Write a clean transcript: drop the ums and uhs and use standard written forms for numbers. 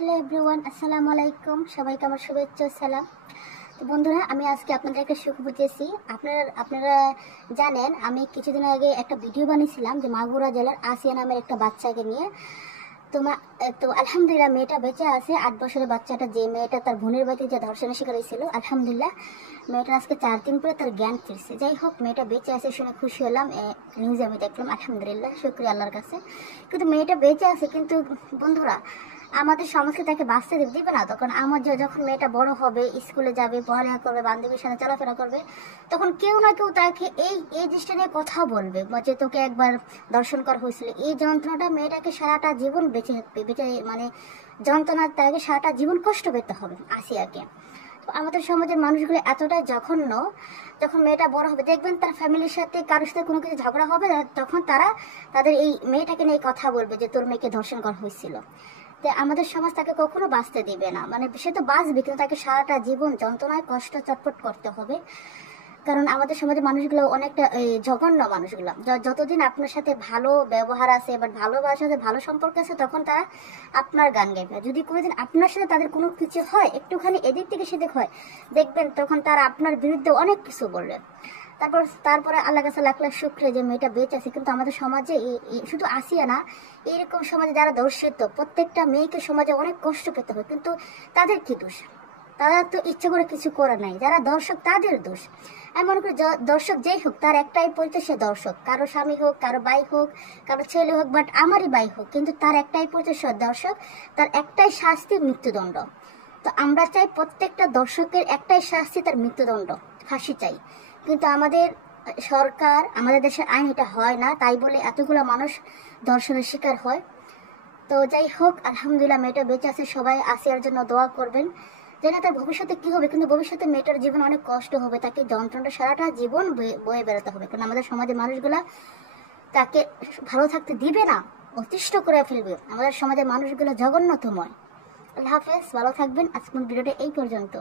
Hello everyone, আসসালামু আলাইকুম। সবাইকে আমার শুভেচ্ছা ও সালাম। তো বন্ধুরা, আমি আজকে আপনাদের একটা সুখবর দিয়েছি। আপনারা জানেন, আমি কিছুদিন আগে একটা ভিডিও বানিয়েছিলাম যে মাগুরা জেলার আসিয়া নামের একটা বাচ্চাকে নিয়ে। তো আলহামদুলিল্লাহ মেয়েটা বেঁচে আছে। 8 বছরের বাচ্চাটা, যে মেয়েটা তার বোনের বাড়িতে যে ধর্ষণের শিকার হয়েছিল, আলহামদুলিল্লাহ মেয়েটা আজকে 4 দিন পরে তার জ্ঞান ফিরছে। যাই হোক, মেয়েটা বেঁচে আছে শুনে খুশি হলাম। নিউজে আমি দেখলাম, আলহামদুলিল্লাহ, শুকরিয়া আল্লাহর কাছে। কিন্তু মেয়েটা বেঁচে আছে, কিন্তু বন্ধুরা আমাদের সমাজকে তাকে বাঁচতে দিবে না। তখন যখন মেয়েটা বড় হবে, স্কুলে যাবে, পড়ালেখা করবে, বান্ধবীর সাথে চলাফেরা করবে, তখন কেউ না কেউ তাকে এই এই জিনিসটা নিয়ে কথা বলবে, যে তোকে একবার দর্শন করা হয়েছিল। এই যন্ত্রণাটা মেয়েটাকে সারাটা জীবন বেঁচে মানে যন্ত্রণার তাকে সারাটা জীবন কষ্ট পেতে হবে আসিয়াকে। আমাদের সমাজের মানুষগুলো এতটাই জঘন্য। যখন মেয়েটা বড় হবে, দেখবেন তার ফ্যামিলির সাথে কারোর সাথে কোনো কিছু ঝগড়া হবে, তখন তারা তাদের এই মেয়েটাকে নিয়ে কথা বলবে যে তোর মেয়েকে ধর্ষণ করা হয়েছিল। তো আমাদের সমাজ তাকে কখনো বাঁচতে দিবে না। মানে সে তো বাঁচবে, কিন্তু তাকে সারাটা জীবন যন্ত্রণায় কষ্ট চটপট করতে হবে। কারণ আমাদের সমাজের মানুষগুলো অনেকটা জঘন্য মানুষগুলো। যতদিন আপনার সাথে ভালো ব্যবহার আছে বা ভালোবাসার সাথে ভালো সম্পর্ক আছে, তখন তারা আপনার গান গাইবে। যদি কোনোদিন আপনার সাথে তাদের কোনো কিছু হয়, একটুখানি এদিক থেকে সেদিক হয়, দেখবেন তখন তারা আপনার বিরুদ্ধে অনেক কিছু বলবে। তারপরে আল্লাহ কাছে লাখ লাখ শুক্রিয়া যে মেয়েটা বেঁচে আছে। কিন্তু আমাদের সমাজে শুধু আসিয়া না, এরকম সমাজে যারা দর্শিত, প্রত্যেকটা মেয়েকে সমাজে অনেক কষ্ট পেতে হয়। কিন্তু তাদের কি দোষ? তারা তো ইচ্ছে করে কিছু করে নাই। যারা দর্শক তাদের দোষ। আমি মনে করি দর্শক যেই হোক, তার একটাই পরিচয়, সে দর্শক। কারো স্বামী হোক, কারো ভাই হোক, কারো ছেলে হোক, বাট আমারই ভাই হোক, কিন্তু তার একটাই পরিচয়, সে দর্শক। তার একটাই শাস্তি, মৃত্যুদণ্ড। তো আমরা চাই প্রত্যেকটা দর্শকের একটাই শাস্তি, তার মৃত্যুদণ্ড, ফাঁসি চাই। কিন্তু আমাদের সরকার, আমাদের দেশের আইন এটা হয় না, তাই বলে এতগুলো মানুষ ধর্ষণের শিকার হয়। তো যাই হোক, আলহামদুলিল্লাহ মেয়েটা বেঁচে আছে। সবাই আসিয়ার জন্য দোয়া করবেন। জানি না তার ভবিষ্যতে কি হবে, কিন্তু ভবিষ্যতে মেয়েটার জীবন অনেক কষ্ট হবে। তাকে যন্ত্রণা সারাটা জীবন বয়ে বেড়াতে হবে। কারণ আমাদের সমাজের মানুষগুলা তাকে ভালো থাকতে দিবে না, অতিষ্ঠ করে ফেলবে। আমাদের সমাজের মানুষগুলো জঘন্যতময়। আল্লাহ হাফেজ, ভালো থাকবেন। আজকের ভিডিওটা এই পর্যন্ত।